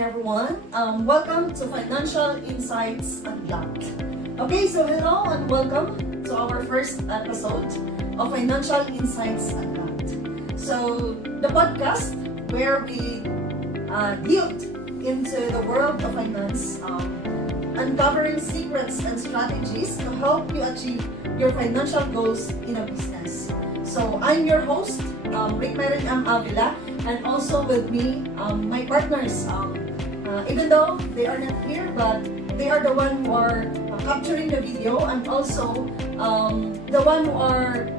morning, everyone. Welcome to Financial Insights Unlocked. Okay, so hello and welcome to our first episode of Financial Insights Unlocked. So, the podcast where we delved into the world of finance, uncovering secrets and strategies to help you achieve your financial goals in a business. So, I'm your host, Rick Meren M. Avila, and also with me, my partners. Even though they are not here, but they are the one who are capturing the video and also the one who are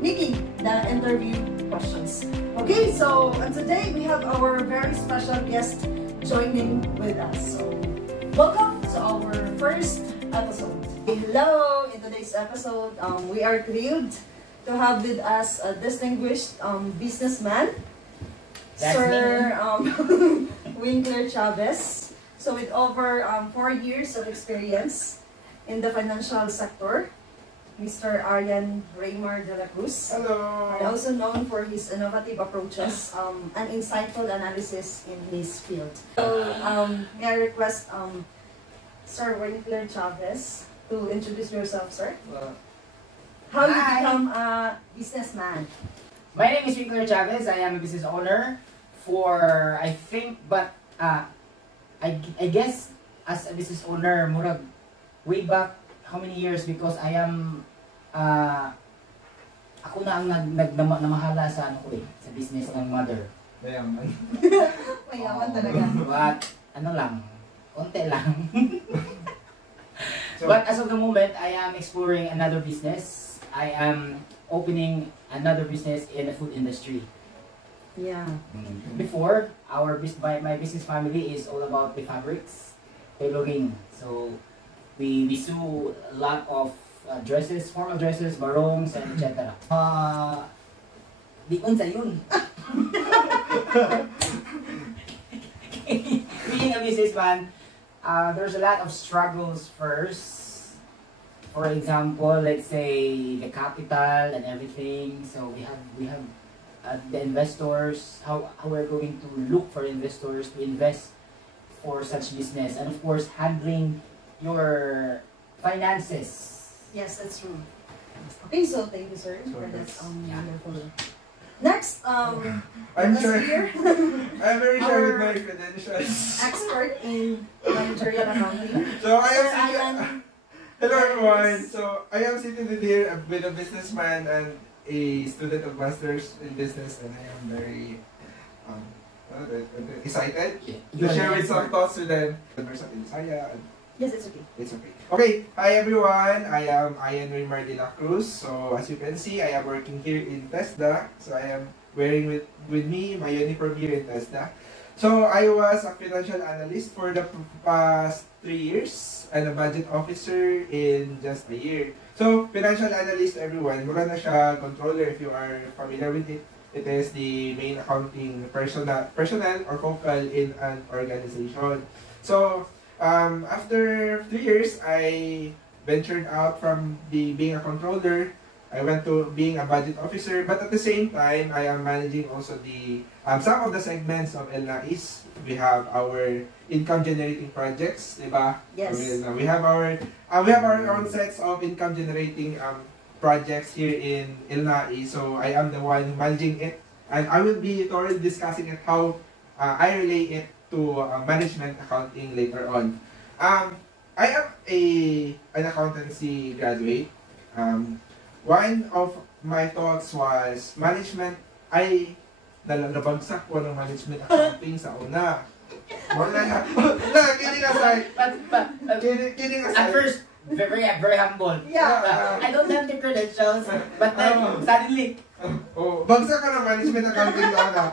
making the interview questions. Okay, so and today we have our very special guest joining with us. So welcome to our first episode. Hello, in today's episode, we are thrilled to have with us a distinguished businessman, Sir Winkler Chavez. So with over 4 years of experience in the financial sector, Mr. Aryan Raymar de la Cruz. Hello. And also known for his innovative approaches and insightful analysis in his field. So may I request Sir Winkler Chavez to introduce yourself, sir? How you become a businessman? My name is Winkler Chavez. I am a business owner for, I think, but I guess as a business owner, murag, way back how many years, because I am, ako na ang namahala sa ano ko sa business ng mother. Mayaman. Mayaman talaga. But, ano lang, konti lang. But as of the moment, I am exploring another business. I am opening another business in the food industry. Yeah. Before, my business family is all about the fabrics, tailoring. So we sew a lot of dresses, formal dresses, barongs, and etc. Di unsa yun. Being a businessman, there's a lot of struggles first. For example, let's say the capital and everything. So we have the investors. How we're going to look for investors to invest for such business, and of course handling your finances. Yes, that's true. Okay, so thank you, sir, for that wonderful. Next, I'm sure. I'm very sure with my credentials. Expert in managerial accounting. So I am Ayan. Hello everyone. So I am sitting here with a businessman and a student of masters in business, and I am very excited to share with some thoughts with them. Yes, it's okay. It's okay. Okay, hi everyone. I am Aryan Raymar de la Cruz. So as you can see, I am working here in TESDA. So I am wearing with me my uniform here in TESDA. So I was a financial analyst for the past 3 years and a budget officer in just a year. So financial analyst, everyone, mura na siya controller if you are familiar with it. It is the main accounting personnel or focal in an organization. So after 3 years, I ventured out from being a controller. I went to being a budget officer, but at the same time, I am managing also the some of the segments of LNAIS. We have our income-generating projects, diba? Yes. We have our own sets of income-generating projects here in LNAIS. So I am the one managing it, and I will be thoroughly discussing it how I relate it to management accounting later on. I am an accountancy graduate. One of my thoughts was management. Nabagsak ko ng management accounting sa una. Kidding aside. Kidding aside. At first, very humble. Yeah. I don't have the credentials, but then suddenly. Bagsak ko ng management accounting sa una.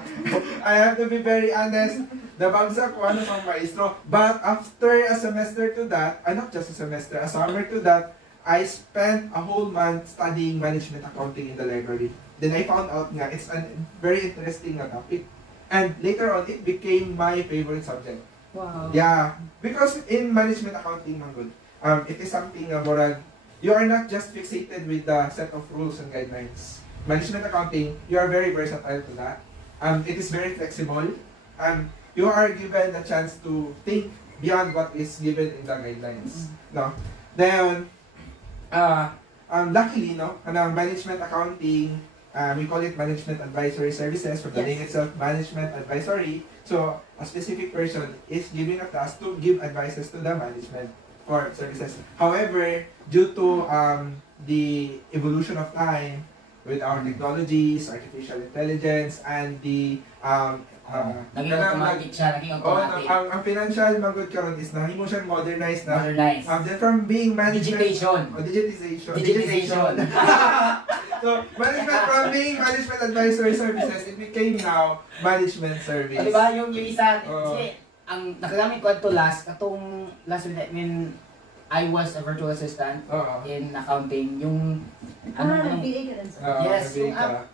I have to be very honest. Nabagsak ko sa maestro. But after a semester to that, not just a semester, a summer to that, I spent a whole month studying management accounting in the library. Then I found out nga it's a very interesting topic. And later on, it became my favorite subject. Wow. Yeah, because in management accounting, Manggod, it is something moral. You are not just fixated with the set of rules and guidelines. Management accounting, you are very versatile to that. It is very flexible. you are given the chance to think beyond what is given in the guidelines. No? Then, luckily, no, management accounting, we call it management advisory services from the name itself, management advisory. So, a specific person is giving a task to give advices to the management for services. However, due to the evolution of time with our technologies, artificial intelligence, and the naging automatic siya, naging automatic. ang financial magod karon is nahimo siyang modernized na. Modernized. Then from being management Digitization. digitization. So management from being management advisory services, it became now management service. O, diba yung isa, kasi ang nakagamit ko ito katong last week, I mean, I was a virtual assistant in accounting. Yung BA ka rin, sir. yes,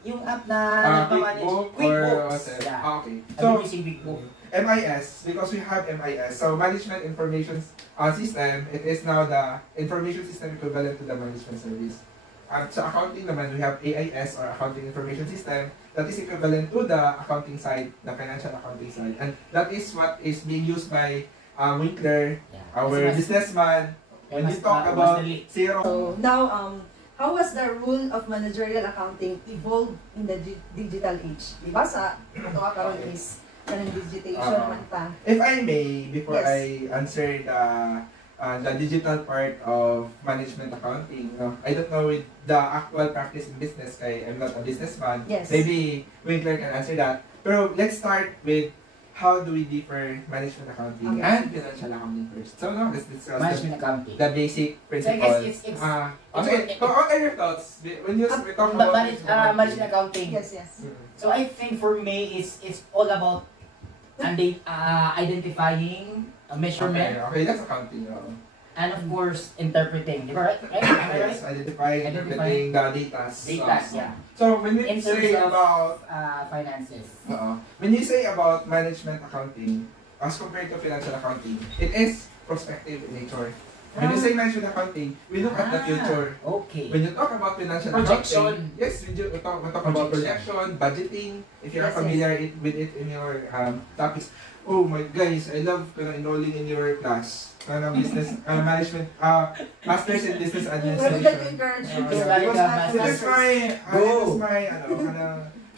yung app na QuickBooks. Yeah. Okay. So, using QuickBooks. MIS, because we have MIS, so Management Information System, it is now the information system equivalent to the management service. At sa accounting naman, we have AIS or Accounting Information System that is equivalent to the accounting side, the financial accounting side. And that is what is being used by Winkler, our businessman, when you talk about zero. So now, how was the rule of managerial accounting evolved in the digital age? Diba sa ito karon is kanang digitation naman ta. If I may, before I answer the digital part of management accounting, I don't know with the actual practice in business, kay I'm not a businessman. Maybe Winkler can answer that. Pero let's start with how do we differ management accounting and financial accounting first. So now let's discuss management accounting. The basic principles. So I guess it's okay, what are your thoughts when you talk about management accounting? Yes. So I think for me it's all about identifying a measurement. Okay, that's accounting. And of course, interpreting. Right? Yes, identifying the data. Yeah. So when you in say about finances. When you say about management accounting, as compared to financial accounting, it is prospective in nature. When you say management accounting, we look at the future. Okay. When you talk about financial accounting, yes, we talk about projection, budgeting. If you are familiar with it in your topics. Oh my guys, I love enrolling in your class. Business management, masters in business administration.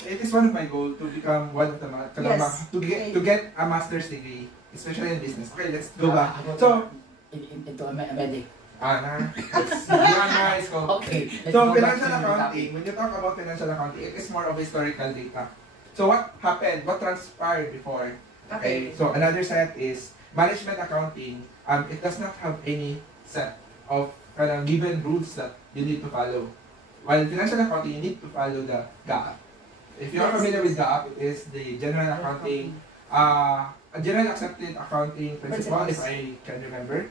It is one of my goals to become one of the to get a master's degree, especially in business. Okay, let's go back. So into a medic. Okay. So financial accounting, when you talk about financial accounting, it is more of historical data. So what happened? What transpired before? Okay. So another set is management accounting. It does not have any set of given rules that you need to follow. While financial accounting, you need to follow the GAAP. If you are familiar with GAAP, it is the general accounting, a general accepted accounting principle, if I can remember.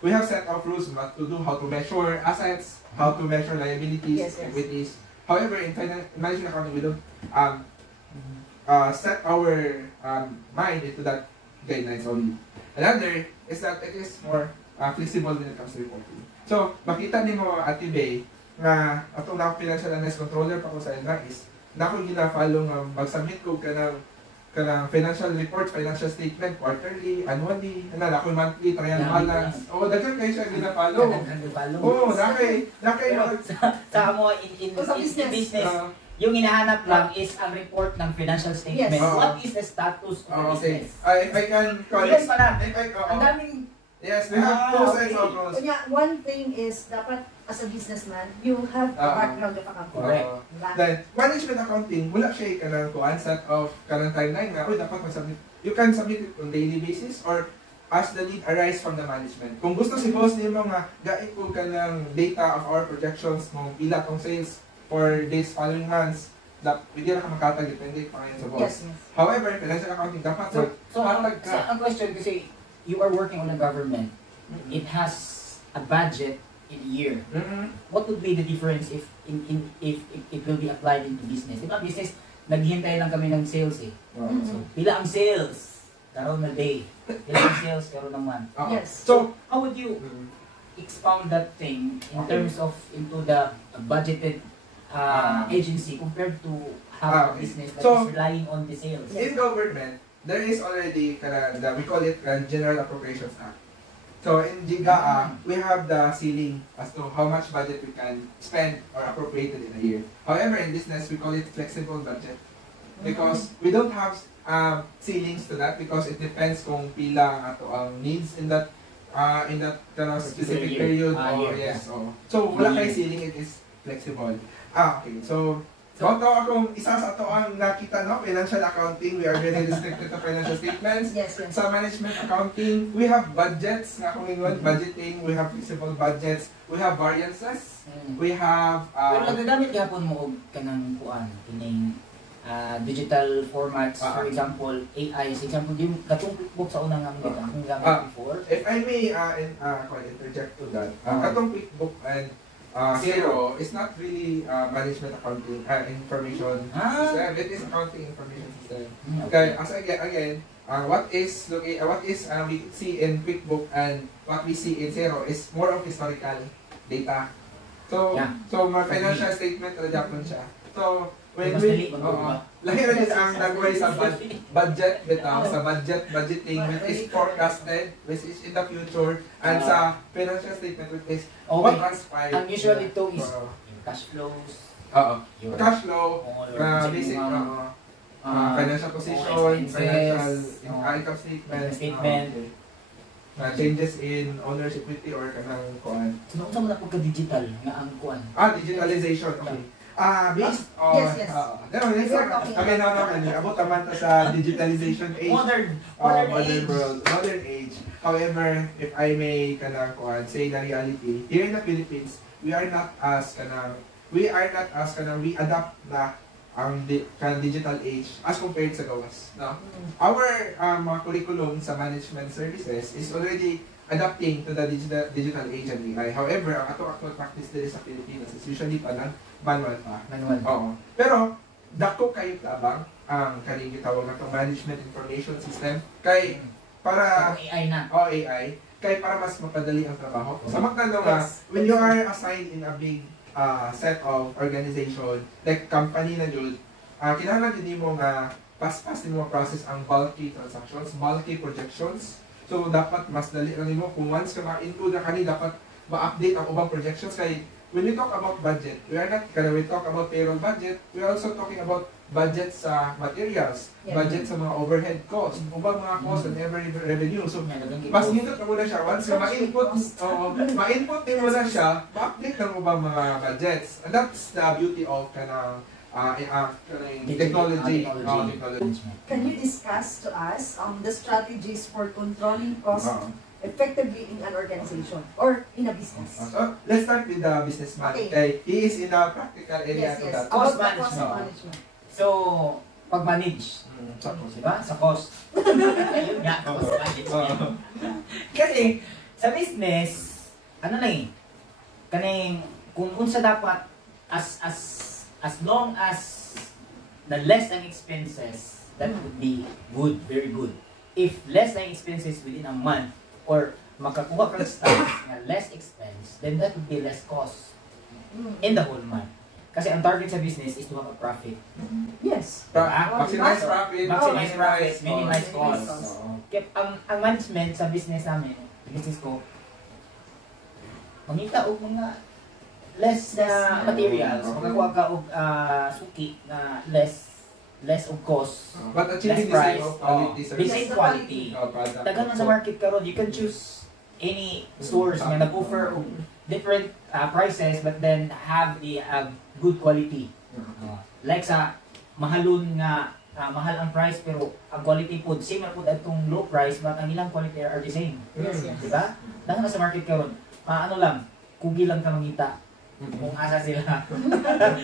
We have set of rules what to do, how to measure assets, how to measure liabilities, equities. However, in management accounting, we don't set our mind into that guidelines only. Another is that it is more flexible when it comes to reporting. So, makita ni mo, Ate Bay, na atong financial analyst controller pa ko sa NRIS, na ako gina-follow nga mag-submit ko ka ng financial report, financial statement, quarterly, annually, ako monthly, trial balance. Daghan kayo siya gina-follow. Nakay sa mo in business. Yung hinahanap lang is ang report ng financial statement. What is the status of the business? If I can correct. Ang daming. Yes, we have two sides of pros. One thing is, dapat as a businessman, you have a background of accounting. Correct. Then, management accounting, wala siya kanang set of kanang timeline na, dapat mag-submit. You can submit it on daily basis or as the need arise from the management. Kung gusto si boss niyo nga, gain ko kanang data of our projections, mong pila tong sales, for days following months, hindi na ka makatag, depende pa ngayon sa boss. However, financial accounting dapat ang question kasi, you are working on a government. It has a budget in a year. What would be the difference if it will be applied into business? Diba business, naghihintay lang kami ng sales So, pila ang sales? Karoon na day. Pila ang sales? Karoon ng month. So, how would you expound that thing in terms of into the budgeted agency compared to have a business that is relying on the sales? In government, there is already we call it General Appropriations Act. So in GIGA, we have the ceiling as to how much budget we can spend or appropriated in a year. However, in business, we call it flexible budget because we don't have ceilings to that because it depends kung pila ang ato ang needs in that specific period. Yes. So wala kay ceiling, it is flexible. Okay. So akong isa sa ato ang nakita, no? Financial accounting, we are very restricted to financial statements. Yes. Sa management accounting, we have budgets, nga kung ingon, budgeting, we have flexible budgets, we have variances, we have... Pero nagagamit gapon mo og kanang kuan, kining digital formats, for example, AI, for example, yung katong QuickBooks sa unang nga akong gamit before. If I may interject to that, katong QuickBook and Xero is not really management accounting information system. It is accounting information system. Okay, as again, what we see in QuickBook and what we see in Xero is more of historical data. So my financial statement adjustment siya. So when we lahi ra jud ang nagway sa budget bitaw sa budgeting which is forecasted, which is in the future, and sa financial statement which is what transpired. Ang usually ito is yung cash flows. Cash flow, basic financial position, financial income statement, changes in ownership equity or kanang kuan. So unsa man na pagka-digital nga ang kuan? Digitalization. Okay. Based on yes. Okay, no, abot naman ta sa digitalization age. Modern world, modern age. However, if I may say the reality, here in the Philippines, we adapt na ang digital age as compared sa gawas. No? Our mga curriculum sa management services is already adapting to the digital age and AI. However, ang actual practice dito sa Pilipinas is usually manual pa. Oo. Pero, dako kayo tabang ang kaning gitawag na management information system kay para AI na. AI kay para mas mapadali ang trabaho. Sa magkano nga, when you are assigned in a big set of organization, like company na yun, kinahanglan din mo nga pas-pas din mo process ang bulky transactions, bulky projections. So, dapat mas dali lang mo kung once ka ma-include na kani, dapat ma-update ang ubang projections kay when we talk about budget, we talk about payroll budget, we are also talking about budget sa materials, budget sa mga overhead costs, ubang mga costs and every revenue. So, mas nindot na muna siya. Once ka ma-input din mo na siya, ma-update ng ubang mga budgets. And that's the beauty of technology. Can you discuss to us the strategies for controlling costs effectively in an organization or in a business? So, let's start with the businessman. Okay. He is in a practical area to that. Cost management. So, pag-manage. Diba? Sa cost. Ayun nga, cost management. Kasi, sa business, ano na kaning, kung unsa dapat, as long as the less ang expenses, that would be good, very good. If less ang expenses within a month, or makakuha ka ng staff na less expense, then that would be less cost in the whole month. Kasi ang target sa business is to have a profit. Yes. Maximize profit, minimize cost. Ang management sa business namin, business ko, mangita og mga less na materials, makakuha ka og suki na less of cost, but achieving less price, the same quality. Dagan man sa market karon, you can choose any stores nga nag-offer og different prices but then have the good quality. Like sa mahalon nga mahal ang price pero ang quality food same na pud atong low price but ang ilang quality are the same. Yes. Diba? Dagan na sa market karon, ano lang, kugi lang ka mangita kung asa sila.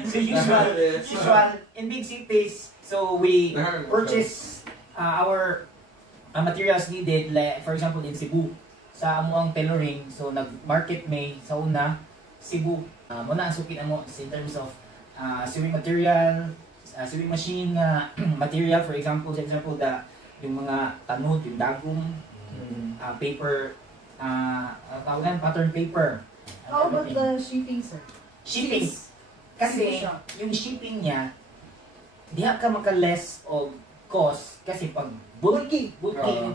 So usual in big cities, so we purchase our materials needed, like for example in Cebu sa amuang tailoring, so nag-market may sa una Cebu, muna ang sukit mo in terms of sewing material, sewing machine material, for example yung mga tanod, yung dagong, paper, tawagan pattern paper. How about the shipping, sir? Shipping. Kasi yung shipping niya, diha ka maka-less of cost kasi pag Bulky. bulky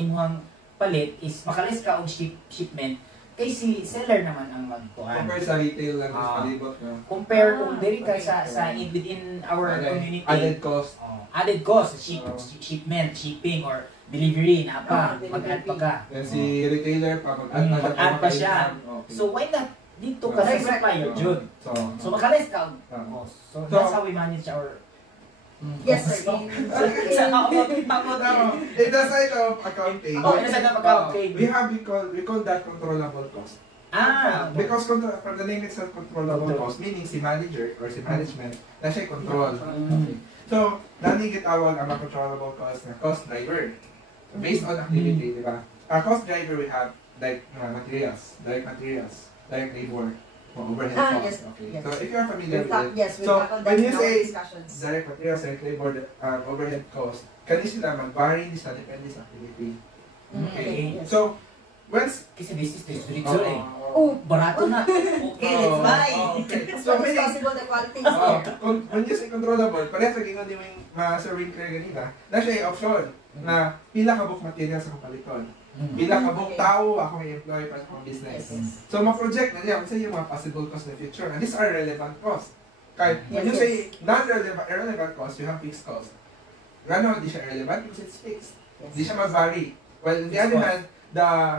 imuhang palit is makalis ka og shipment kay si seller naman ang magkuhan. Compare sa retail lang is palibot na. Compare kung diri ka sa within our community. Added cost. Added cost, shipment, shipping or delivery na pa, mag-add pa ka. Then si retailer pa mag-add pa siya. Okay. So why not dito ka sa supplier jud. So makalis ka og cost. So that's how we manage our Yes, sir. Sa accounting. In the side of accounting, Oh, in the side of accounting. we call that controllable cost. Because from the name itself, controllable cost, meaning si manager or si management, na siya control. Okay. So, nani gitawag ang mga controllable cost na cost driver. So, based on activity, di ba? Cost driver we have like materials, direct labor, overhead cost. Yes. Okay. Yes. So, if you are familiar with it, Yes, we so talk on that when you in our say discussions. direct materials, direct labor, overhead cost, kani sila mag-vary sa depende sa activity. Okay. Yes. So, once Kasi business is diretso eh. Oh, Barato na. okay, let's buy. okay. So, So, meaning, possible the quality. when you say controllable, parehas lagi nga di mo yung Sir Winkler ganina, na siya yung option na pila ka book material sa kapaliton. Pila ka book tao, ako may employee para sa akong business. Yes. So, ma-project na niya kung saan yung mga possible costs in the future. And these are relevant costs. Kaya, when you Yes, say irrelevant costs, you have fixed costs. Gano'n, di siya irrelevant because it's fixed. Di siya ma-vary. Well, on the other hand,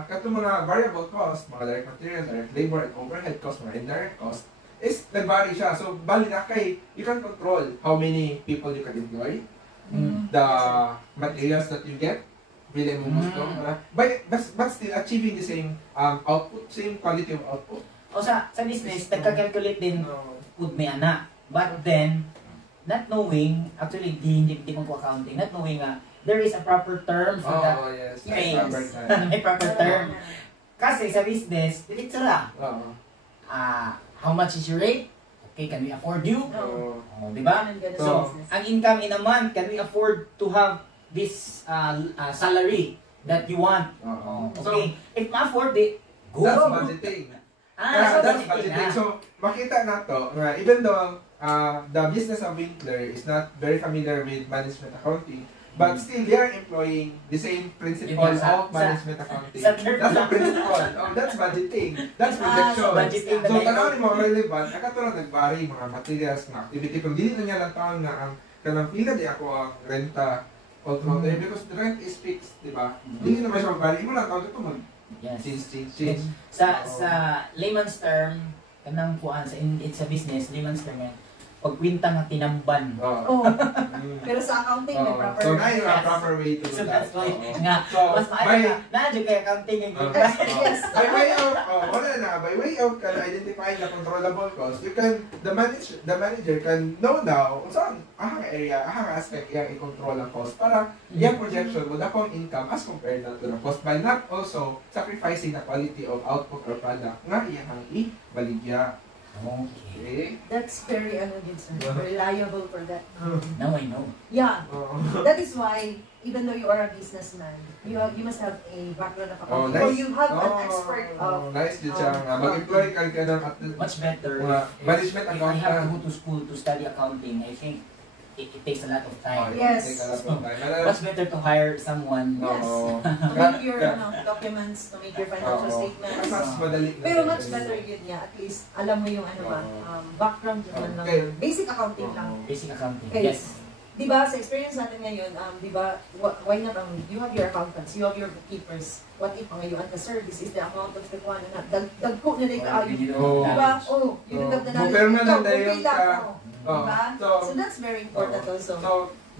kato mga variable costs, mga direct materials, direct labor, and overhead costs, mga indirect costs, is nag-vary siya. So, bali na kay, you can control how many people you can employ, the materials that you get, really mo gusto. But still achieving the same output, same quality of output. O sa business, nagka-calculate din would may anak. But then, not knowing, actually, hindi mo ko accounting, not knowing there is a proper term for that. Oh, yes. May, Proper time. may proper term. Kasi sa business, diretso lang. Oo. How much is your rate? Okay, can we afford you? Oo. Di ba? So, business. ang income in a month, can we afford to have this salary that you want? Oo. Okay, if ma-afford it, go. That's budgeting. So That's budgeting. So, makita na to, even though the business of Winkler is not very familiar with management accounting, but still, they are employing the same principle of management accounting. That's the principle. Oh, that's budgeting. That's projection. budgeting. So, tanawin mo relevant, nakatulong nag-vary mga materials, mga activity. Kung dili na niya lang taon na ang kanang pila di ako ang renta altogether because the rent is fixed, di ba? Hindi naman siya mag-vary. Mo lang taon ito mag-change. Sa layman's term, kanang kuan sa business, layman's term yan, pagkwinta nga tinamban. Oh. Pero sa accounting, may proper. So, na yung proper way to do So that. that's why, nga, So, mas maaari na kay accounting yung Yes. by way of by way of identifying the controllable cost, you can the manager can know now kung saan ahang area, ahang aspect iyang i-control ang cost para iyang projection mo akong income as compared to the cost by not also sacrificing the quality of output or product nga iyang i-baligya. Okay. That's very good, sir. Reliable for that. Now I know. Yeah. That is why, even though you are a businessman, you must have a background of accounting. nice. Or you have an expert of... Nice dyan siya. Mag-employ ka ng Much better management if I have to go accountant. to school to study accounting. I think it takes a lot of time. Yes. Much better to hire someone. Yes. To make your documents, to make your financial statements. Mas madali na. Pero much better yun niya. At least, alam mo yung background yun man lang. Basic accounting lang. Basic accounting. Okay. Yes. Diba, sa experience natin ngayon, diba, why not, you have your accountants, you have your bookkeepers. What if, ngayon, the service is the amount of the one na dagko na rin kaayo. Diba? Oh, you don't have the knowledge. Pero man lang Ikaw, dahil okay lang. Diba? So, So that's very important also. So,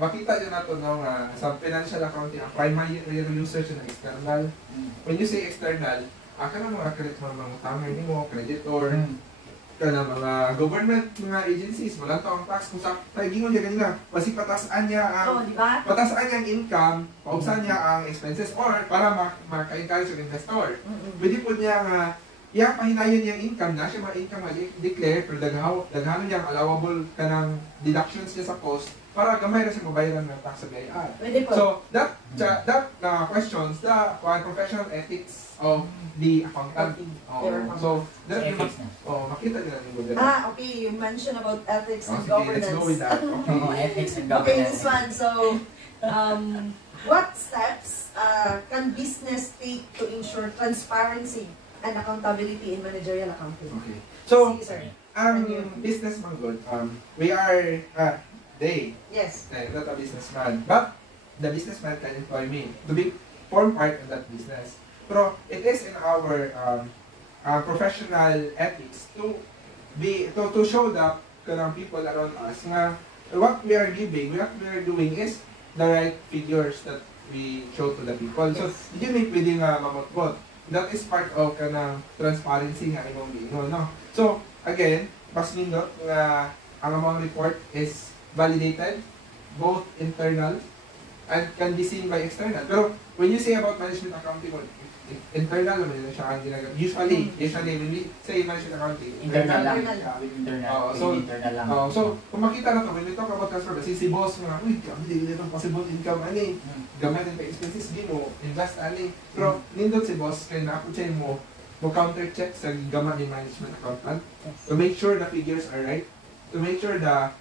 makita nyo na ito no, sa financial accounting, ang primary users yung external. When you say external, ka na mga credit mga tamer mo, creditor, ka na mga government, mga agencies, walang taong tax. Kung sa gingon niya ganila, basi patasaan niya ang Diba? patasaan niya ang income, paubsan niya ang expenses, or para maka-encourage yung investor. Pwede po niya nga iya pahinayon niyang income na, siya mga income na declare, pero daghan niyang allowable ka ng deductions niya sa cost para gamay na siya mabayaran ng tax sa BIR. Pwede po. So, that questions the professional ethics of the accountant. So, that Ethics na. makita nila yung model. Okay, you mentioned about ethics and Sige, governance. let's go with that. Oo, ethics and Okay, governance. this one. So, what steps can business take to ensure transparency and accountability in managerial accounting? Okay. So, Sige, sir. business man good. We are, Yes. not a businessman, but the businessman can employ me to form part of that business. Pero it is in our professional ethics to show the people around us nga what we are giving, what we are doing is the right figures that we show to the people. So, hindi may pwede nga mamutbot. That is part of kanang transparency nga imong giingon, no? So, again, pas nindot nga ang among report is validated, both internal and can be seen by external. Pero when you say about management accounting, internal naman yun siya ang ginagawa. Usually when we say management accounting, Internal lang. Internal. Internal. Internal lang. So, kung makita na to, when we talk about transfer, si boss nga, uy, kami din itong possible income, ani, gamay din pa expenses, di mo, invest, ani. Pero, nindot si boss, kaya na-ako siya mo counter-check sa gamay ni management accountant to make sure the figures are right, to make sure the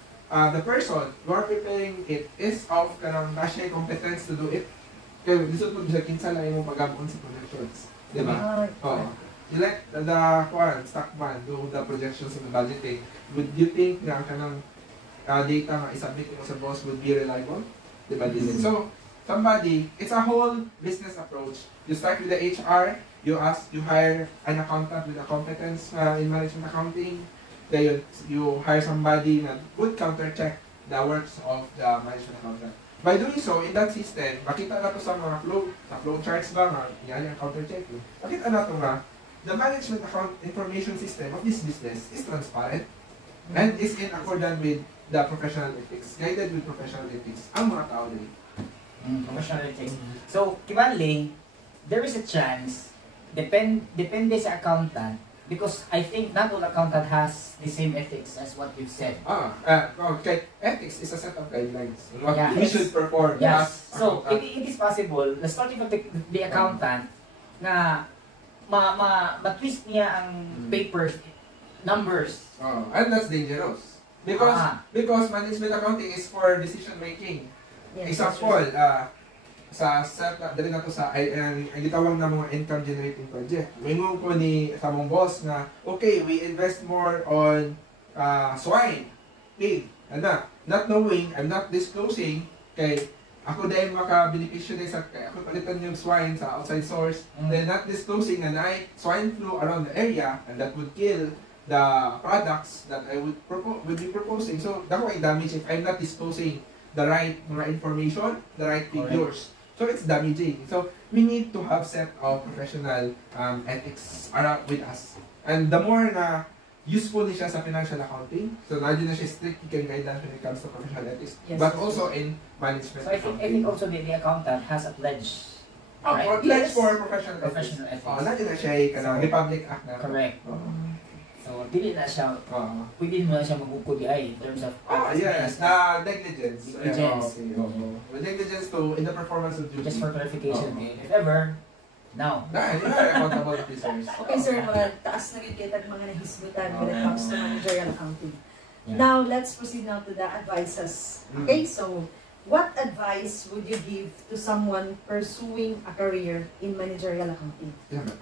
person who are preparing it is of kanang national competence to do it. Kaya gusto po sa kinsa lang yung pag-abon sa projections. Di ba? Oo. You let the stockman do the projections of the budgeting. Would you think na kanang data nga isubmit mo sa boss would be reliable? Di ba? So, it's a whole business approach. You start with the HR, you hire an accountant with a competence in management accounting. Then you hire somebody that would counter-check the works of the management accountant. By doing so, in that system, makita na to sa mga flow charts ba nga, yan yung counter-check. Makita na to nga, the management account information system of this business is transparent and is in accordance with the professional ethics, guided with professional ethics, ang mga tao din. Professional ethics. So, kibali, there is a chance, depende sa accountant, because I think not all accountant has the same ethics as what you've said. Okay. Ethics is a set of guidelines on what Yeah. we should perform. Yes. as So, accountant. it is possible, the starting of the accountant, na ma-twist niya ang papers, numbers. And that's dangerous. Because management accounting is for decision making. Yes. Example, sa set dali na to sa ang gitawag na mga income generating project. Mingo ko ni sa mong boss na okay, we invest more on swine, pig. Not knowing, I'm not disclosing kay ako dahil maka-beneficyo din sa kay ako palitan yung swine sa outside source. Then not disclosing na swine flu around the area and that would kill the products that I would be proposing. So, dako ay damage if I'm not disclosing the right information, the right figures. So it's damaging. So we need to have set of professional ethics with us. And the more na useful siya sa financial accounting, so nandiyan na siya strict guidelines when it comes to professional ethics, Yes, but yes, also in management So, I think also the accountant has a pledge. Right? for pledge Yes. for professional Professional ethics. ethics. Nandiyan na siya kanang Republic Act na. Correct. So, dili na siya, Oo. pwede mo na siya magukudi ay in terms of Yes, negligence. Negligence. Negligence to in the performance of duty. just for clarification, if ever, now. Dahil yun ang accountable officers. Okay, sir, mga taas na kitag mga nahisgutan when it comes to managerial accounting. Yeah. Now, let's proceed now to the advices. Okay, so what advice would you give to someone pursuing a career in managerial accounting?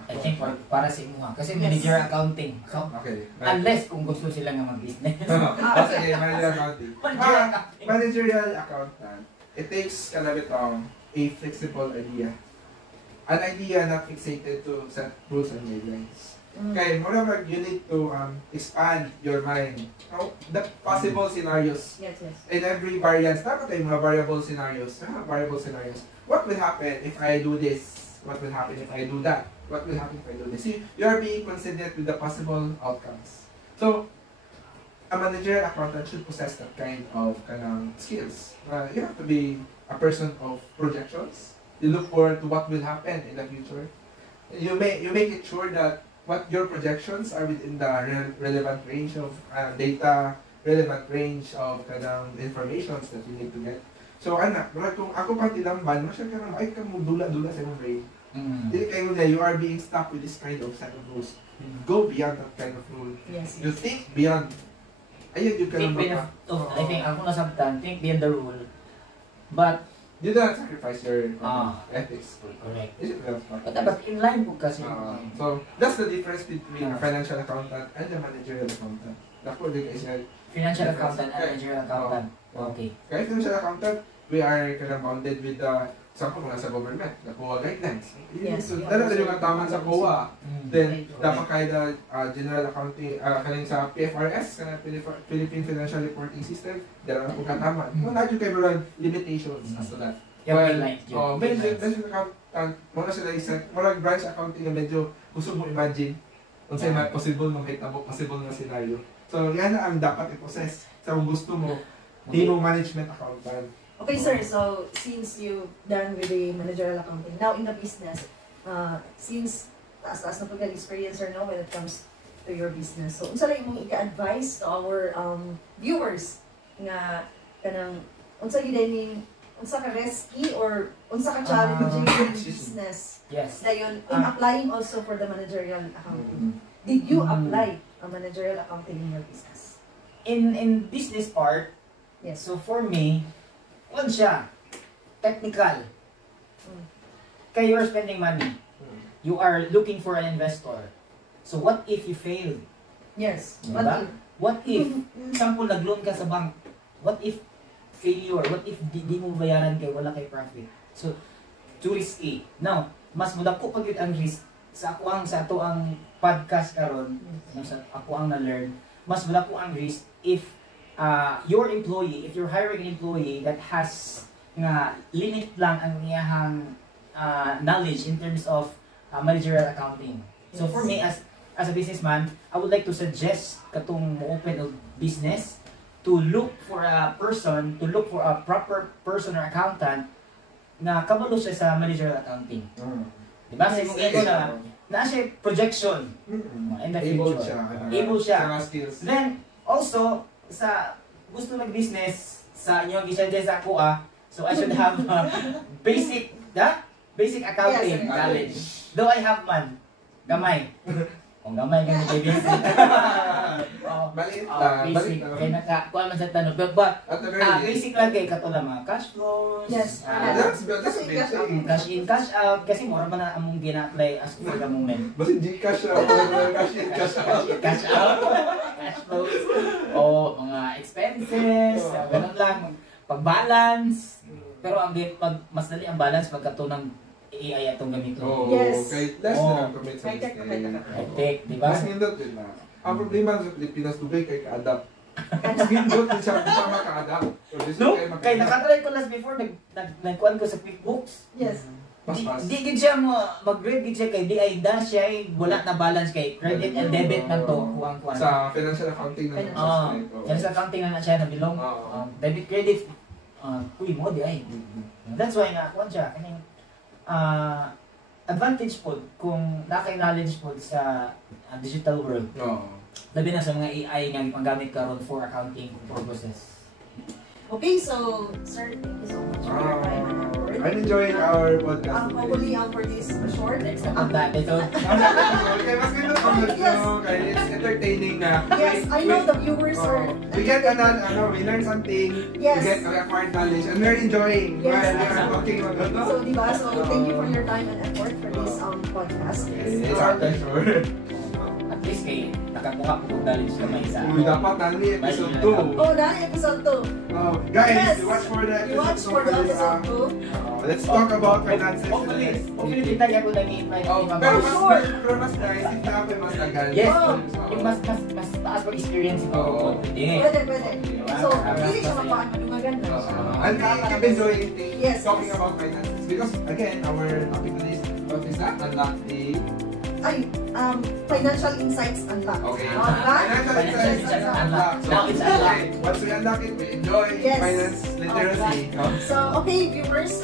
I think para sa imo kasi Yes. manager accounting. So, Okay. unless kung gusto sila nga mag-business. Sige, managerial accounting. Managerial accounting. Managerial accountant, it takes kalabitang a flexible idea. An idea not fixated to set rules and guidelines. Okay, moreover, you need to expand your mind. The possible scenarios. Yes, yes. In every variance, dapat ay mga variable scenarios. What will happen if I do this? What will happen if I do that? What will happen if I do this? You are being considered with the possible outcomes. So, a managerial accountant should possess that kind of skills. You have to be a person of projections. You look forward to what will happen in the future. You make it sure that what your projections are within the relevant range of data, relevant range of kanang informations that you need to get. So anak, kung ako pang tinamban, masya ka naman, ay ka mo dula-dula sa imong brain. Dili kayo na you are being stuck with this kind of set of rules. Go beyond that kind of rule. Yes. You think beyond. Ayun yung Think beyond I think ako nasabtan, think beyond the rule. But you don't sacrifice your ethics. correct. Is it well? But in line po kasi. So that's the difference between a financial accountant and a managerial accountant. That's what they said. Financial accountant and managerial accountant. Okay. Kaya financial accountant, we are kind of bounded with the example kung nasa government, the COA guidelines. Yes. So, dala yung taman sa COA. Then, dapat kaya general accounting, kaning sa PFRS, Philippine Financial Reporting System, dala na kung kataman. Wala yung kayo mga limitations as to that. Management accountant, muna sila iset, muna branch accounting na medyo gusto mo imagine kung sa'yo possible makita mo, possible na scenario. So, yan na ang dapat i-possess sa kung gusto mo, di mo management accountant. Okay, sir. So, since you've done with the managerial accounting, now in the business, since taas na pagka-experience or no when it comes to your business, so unsa lang imong ika-advise to our viewers nga kanang unsa gid ni unsa ka risky or unsa ka challenging business? Yes. Dayon in applying also for the managerial accounting. Did you apply a managerial accounting in your business? In business part, Yes. so for me, ano siya? Technical. Kaya you are spending money. You are looking for an investor. So what if you fail? Yes. Diba? What if, example, nag-loan ka sa bank? What if failure? What if di mo bayaran kay wala kay profit? So, too risky. Now, mas mudako pag yun ang risk sa ato ang podcast karon, sa ako ang na-learn, mas mudako ang risk if your employee, if you're hiring an employee that has nga limit lang ang iyahang knowledge in terms of managerial accounting. So for me as a businessman, I would like to suggest katong mo-open a business to look for a proper person or accountant na kabalo siya sa managerial accounting. Diba? Sa imong ego na siya projection in the future. Able siya. Then also sa gusto mag-business sa inyong gisuggest ako so I should have basic accounting knowledge. Though I have man gamay. Kung gamay nga kay business. Maliit basic. Kaya nakakuha man sa tanong. But basic lang kay katulad mga cash flows. Yes. That's basic. Cash in, cash out. Kasi mura ba na among gina-apply as for the moment. Basta Gcash cash in, cash out. Cash out. Cash flows. O mga expenses. Ganun lang. Pag-balance. Pero mas dali ang balance pagkato ng AI atong gamiton. Yes. Kahit less na lang commit sa High-tech, High-tech, di ba? Mas nindot din na. Ang problema sa Pilipinas, tubig kay ka-adapt. Mas nindot din siya kung maka-adapt. No? Kaya nakatry ko last before, nagkuhan ko sa QuickBooks. Yes. Di gid siya mag-grade gid siya kay di ay dash siya wala na balance kay credit and debit na to kuwang. Sa financial accounting na sa accounting na siya na bilong. Debit credit kuy mo di ay. That's why nga kuan siya kaning advantage po kung nakay-knowledge po sa digital world. Labi na sa mga AI nga panggamit karon for accounting purposes. Okay, so sir, thank you so much for your time and effort. I'm enjoying our podcast. Hopefully, for this short. Next time that episode. Okay, mas ganda po kaya it's entertaining na. Yes, I know the viewers are. We get we learn something. Yes. We get acquired knowledge, and we're enjoying. Yes. We are talking about So, diba? So, thank you for your time and effort for this podcast. It's our pleasure. At least kay nakakuha po kong knowledge na may isa. Dapat nani episode 2. Oh, na episode 2. Guys, Yes. you watch for the episode 2. Let's talk about finances. Hopefully kita niya po nag-invite. Pero mas guys, if na mas tagal. Yes, Oh. mas taas pag experience ko. Pwede. So, hindi siya mapakanungagan na. And keep enjoying Yes. talking about finances. Because again, our topic today is that unlock the Financial Insights Unlocked. Okay. Unlocked? Financial insights unlocked. Now it's unlocked. Once we unlock it, we enjoy Yes. finance literacy. So, okay, viewers,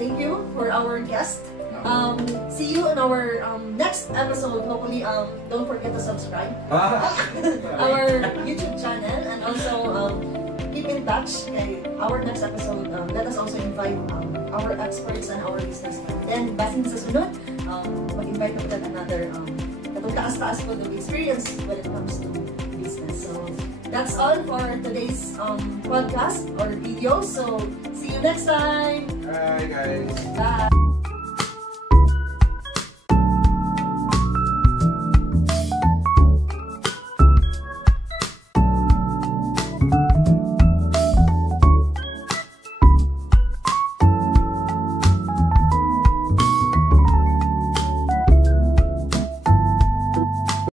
thank you for our guest. See you in our next episode. Hopefully, don't forget to subscribe our YouTube channel, and also keep in touch. Okay, our next episode, let us also invite our experts and our businessmen. Then, basin sa sunod, mag-invite ko ulit another katong taas-taas po the experience when it comes to business. So, that's all for today's podcast or video. So, see you next time. Bye, guys. Bye.